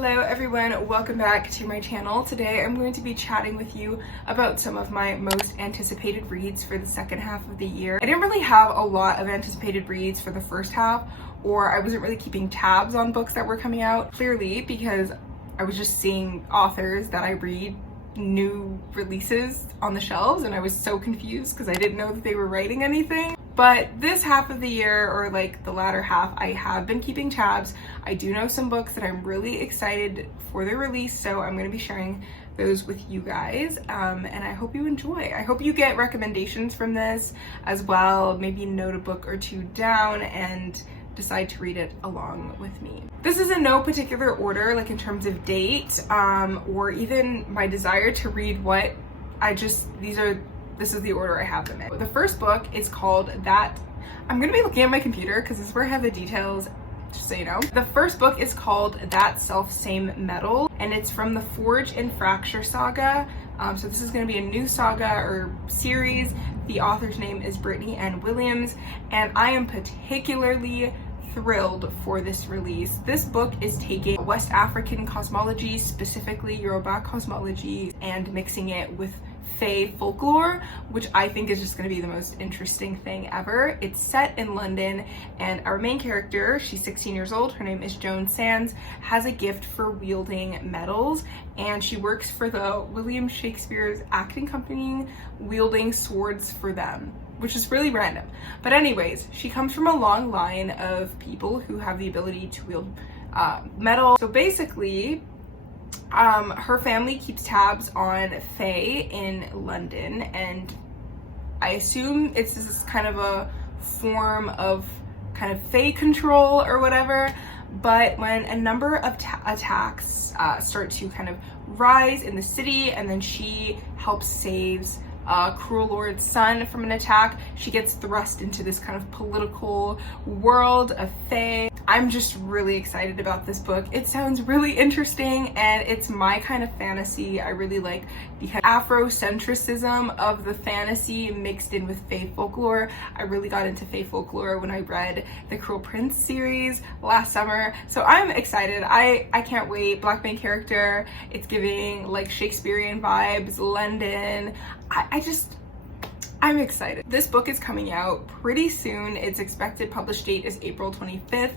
Hello everyone, welcome back to my channel. Today I'm going to be chatting with you about some of my most anticipated reads for the second half of the year. I didn't really have a lot of anticipated reads for the first half, or I wasn't really keeping tabs on books that were coming out, clearly because I was just seeing authors that I read new releases on the shelves and I was so confused because I didn't know that they were writing anything. But this half of the year, or like the latter half, I have been keeping tabs. I do know some books that I'm really excited for their release, so I'm going to be sharing those with you guys, and I hope you enjoy. I hope you get recommendations from this as well, maybe note a book or two down and decide to read it along with me. This is in no particular order, like in terms of date, or even my desire to read what. This is the order I have them in. The first book is called That. I'm gonna be looking at my computer because this is where I have the details, just so you know. The first book is called That Self-Same Metal, and it's from the Forge and Fracture saga. So this is gonna be a new saga or series. The author's name is Brittany N. Williams, and I am particularly thrilled for this release. This book is taking West African cosmology, specifically Yoruba cosmology, and mixing it with Fae folklore, which I think is just going to be the most interesting thing ever. It's set in London, and our main character, she's 16 years old, her name is Joan Sands, has a gift for wielding metals, and she works for the William Shakespeare's acting company, wielding swords for them, which is really random. But anyways, she comes from a long line of people who have the ability to wield metal. So basically, her family keeps tabs on Fae in London, and I assume it's this kind of a form of kind of Fae control or whatever. But when a number of attacks start to kind of rise in the city, and then she helps saves Cruel Lord's son from an attack, she gets thrust into this kind of political world of Fae. I'm just really excited about this book. It sounds really interesting, and it's my kind of fantasy. I really like the kind of Afrocentrism of the fantasy mixed in with Fae folklore. I really got into Fae folklore when I read the Cruel Prince series last summer, so I'm excited. I can't wait. Black main character, it's giving like Shakespearean vibes, London. I'm excited. This book is coming out pretty soon. Its expected published date is April 25th,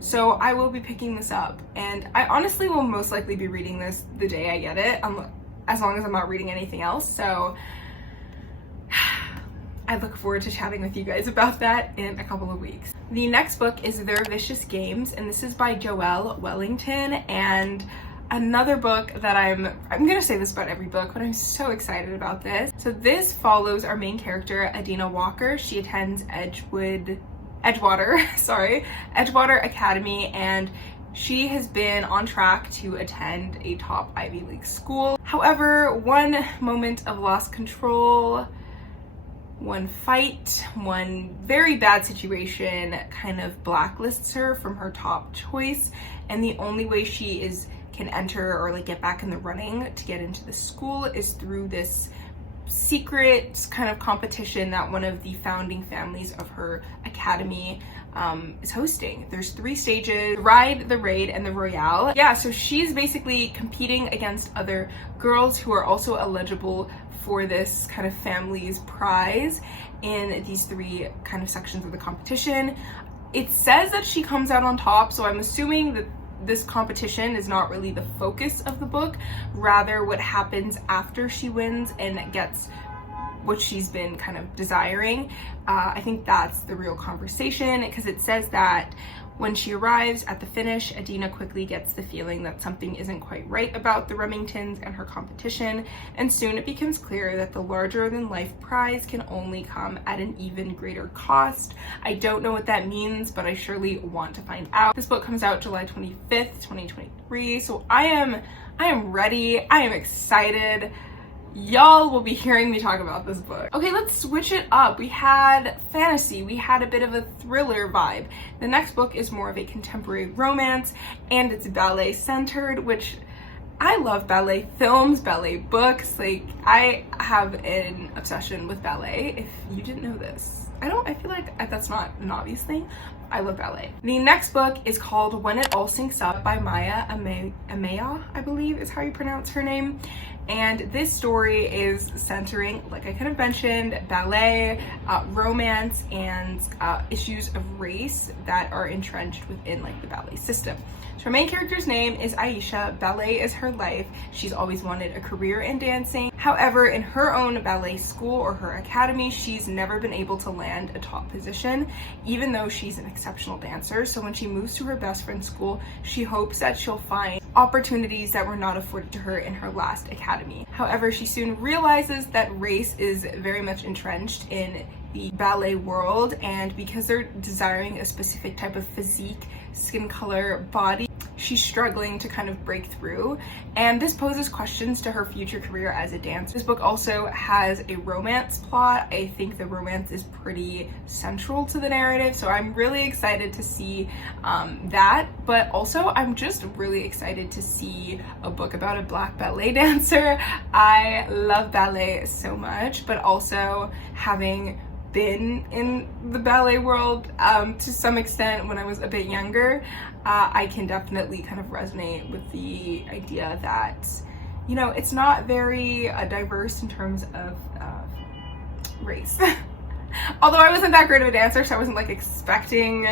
so I will be picking this up, and I honestly will most likely be reading this the day I get it, as long as I'm not reading anything else. So I look forward to chatting with you guys about that in a couple of weeks. The next book is Their Vicious Games, and this is by Joelle Wellington, and another book that I'm gonna say this about every book, but I'm so excited about this. So this follows our main character, Adina Walker. She attends Edgewater Academy, and she has been on track to attend a top Ivy League school. However, one moment of lost control, one fight, one very bad situation kind of blacklists her from her top choice, and the only way she can enter or like get back in the running to get into the school is through this secret kind of competition that one of the founding families of her academy is hosting. There's 3 stages: the ride, the raid, and the royale. Yeah, so she's basically competing against other girls who are also eligible for this kind of family's prize in these 3 kind of sections of the competition. It says that she comes out on top, so I'm assuming that this competition is not really the focus of the book, rather what happens after she wins and gets what she's been kind of desiring. I think that's the real conversation, because it says that when she arrives at the finish, Adina quickly gets the feeling that something isn't quite right about the Remingtons and her competition, and soon it becomes clear that the larger-than-life prize can only come at an even greater cost. I don't know what that means, but I surely want to find out. This book comes out July 25th, 2023, so I am ready. I am excited. Y'all will be hearing me talk about this book. Okay, let's switch it up. We had fantasy, we had a bit of a thriller vibe. The next book is more of a contemporary romance, and it's ballet centered, which I love ballet films, ballet books. Like, I have an obsession with ballet, if you didn't know this. I feel like that's not an obvious thing, I love ballet. The next book is called When It All Syncs Up by Maya Amaya, I believe is how you pronounce her name. And this story is centering, like I kind of mentioned, ballet, romance, and issues of race that are entrenched within like the ballet system. So her main character's name is Aisha. Ballet is her life. She's always wanted a career in dancing. However, in her own ballet school or her academy, she's never been able to land a top position, even though she's an exceptional dancer. So when she moves to her best friend's school, she hopes that she'll find opportunities that were not afforded to her in her last academy. However, she soon realizes that race is very much entrenched in the ballet world, and because they're desiring a specific type of physique, skin color, body, she's struggling to kind of break through, and this poses questions to her future career as a dancer. This book also has a romance plot. I think the romance is pretty central to the narrative, so I'm really excited to see that, but also I'm just really excited to see a book about a Black ballet dancer. I love ballet so much, but also having been in the ballet world to some extent when I was a bit younger, I can definitely kind of resonate with the idea that, you know, it's not very diverse in terms of race. Although I wasn't that great of a dancer, so I wasn't expecting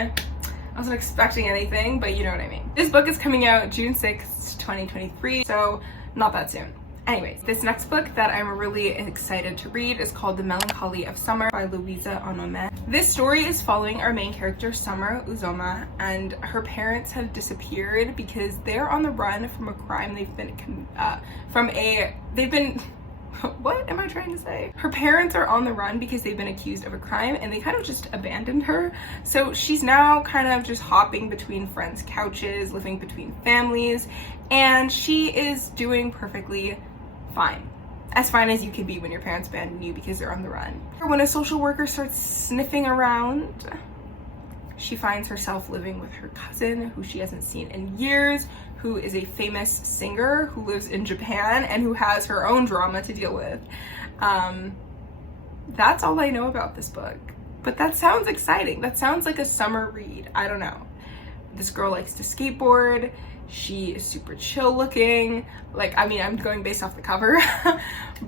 anything, but you know what I mean. This book is coming out June 6th, 2023, so not that soon. Anyways, this next book that I'm really excited to read is called The Melancholy of Summer by Louisa Onome. This story is following our main character, Summer Uzoma, and her parents have disappeared because they're on the run from a crime what am I trying to say? Her parents are on the run because they've been accused of a crime, and they kind of just abandoned her. So she's now kind of just hopping between friends' couches, living between families, and she is doing perfectly fine. As fine as you can be when your parents abandon you because they're on the run. When a social worker starts sniffing around, she finds herself living with her cousin, who she hasn't seen in years, who is a famous singer who lives in Japan and who has her own drama to deal with. That's all I know about this book, but that sounds exciting. That sounds like a summer read. I don't know. This girl likes to skateboard. She is super chill looking. I'm going based off the cover.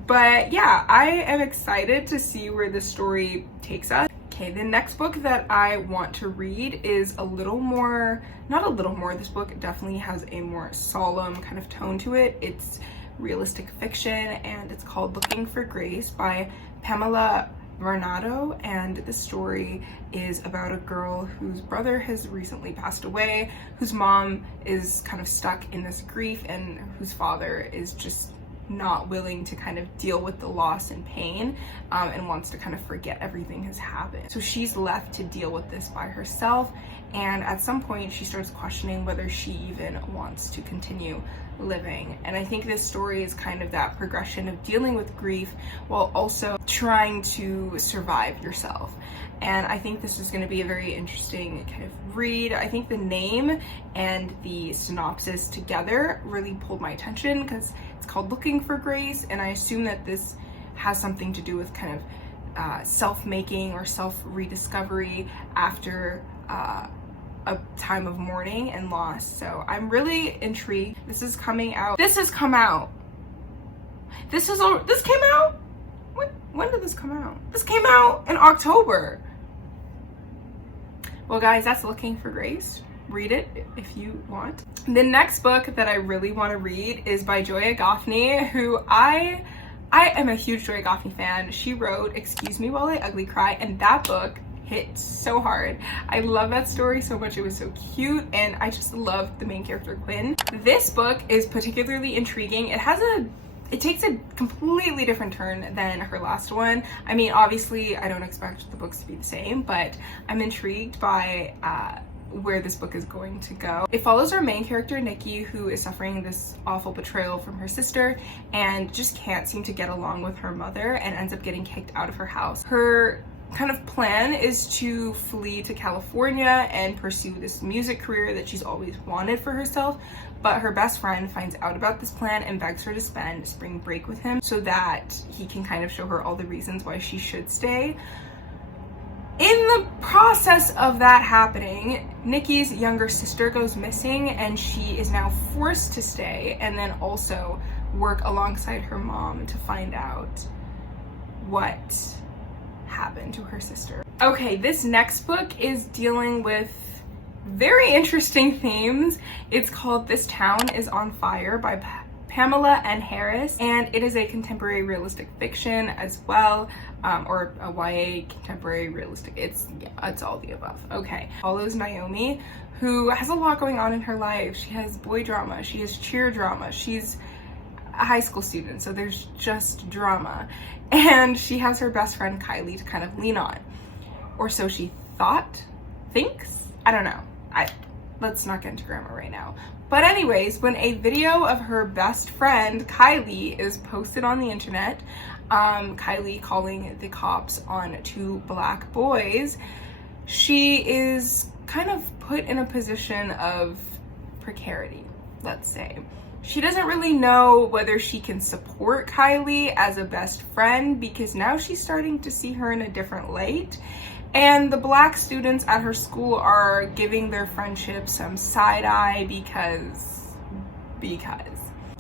But yeah, I am excited to see where this story takes us. Okay, the next book that I want to read is this book definitely has a more solemn kind of tone to it. It's realistic fiction, and it's called Looking for Grace by Pamela Varnado, and the story is about a girl whose brother has recently passed away, whose mom is kind of stuck in this grief, and whose father is just not willing to kind of deal with the loss and pain, and wants to kind of forget everything has happened. So she's left to deal with this by herself, and at some point she starts questioning whether she even wants to continue living. And I think this story is kind of that progression of dealing with grief while also trying to survive yourself. And I think this is going to be a very interesting kind of read. I think the name and the synopsis together really pulled my attention because it's called Looking for Grace, and I assume that this has something to do with kind of self-making or self-rediscovery after a time of mourning and loss. So I'm really intrigued. This has come out. This came out? When did this come out? This came out in October. Well guys, that's Looking for Grace. Read it if you want. The next book that I really want to read is by Joya Goffney, who I am a huge Joya Goffney fan. She wrote Excuse Me While I Ugly Cry, and that book hit so hard. I love that story so much. It was so cute, and I just loved the main character, Quinn. This book is particularly intriguing. It takes a completely different turn than her last one. I mean, obviously, I don't expect the books to be the same, but I'm intrigued by where this book is going to go. It follows our main character, Nikki, who is suffering this awful betrayal from her sister and just can't seem to get along with her mother and ends up getting kicked out of her house. Her kind of plan is to flee to California and pursue this music career that she's always wanted for herself, but her best friend finds out about this plan and begs her to spend spring break with him so that he can kind of show her all the reasons why she should stay. In the process of that happening, Nikki's younger sister goes missing, and she is now forced to stay and then also work alongside her mom to find out what happened to her sister. Okay, this next book is dealing with very interesting themes. It's called This Town is on Fire by Pamela N. Harris, and it is a contemporary realistic fiction as well, or a YA contemporary realistic. It's all the above. Okay, follows Naomi, who has a lot going on in her life. She has boy drama, she has cheer drama, she's a high school student, so there's just drama, and she has her best friend Kylie to kind of lean on, or so she thinks. I don't know. Let's not get into grammar right now. But anyways, when a video of her best friend Kylie is posted on the internet, Kylie calling the cops on 2 black boys, she is kind of put in a position of precarity, let's say. She doesn't really know whether she can support Kylie as a best friend, because now she's starting to see her in a different light. And the black students at her school are giving their friendship some side eye because.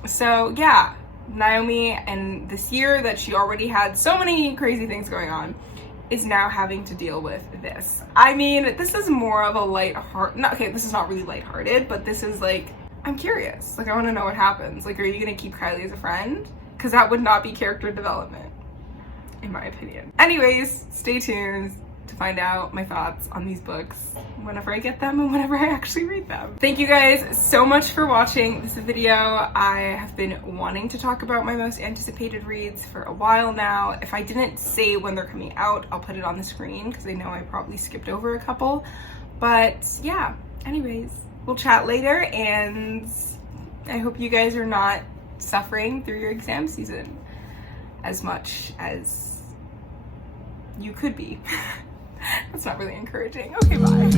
So yeah, Naomi, and this year that she already had so many crazy things going on, is now having to deal with this. I mean, this is more of a okay, this is not really lighthearted, but this is like, I'm curious. Like, I want to know what happens. Like, are you gonna keep Kylie as a friend? Because that would not be character development, in my opinion. Anyways, stay tuned to find out my thoughts on these books whenever I get them and whenever I actually read them. Thank you guys so much for watching this video. I have been wanting to talk about my most anticipated reads for a while now. If I didn't say when they're coming out, I'll put it on the screen because I know I probably skipped over a couple. But yeah, anyways, we'll chat later, and I hope you guys are not suffering through your exam season as much as you could be. That's not really encouraging. Okay, bye.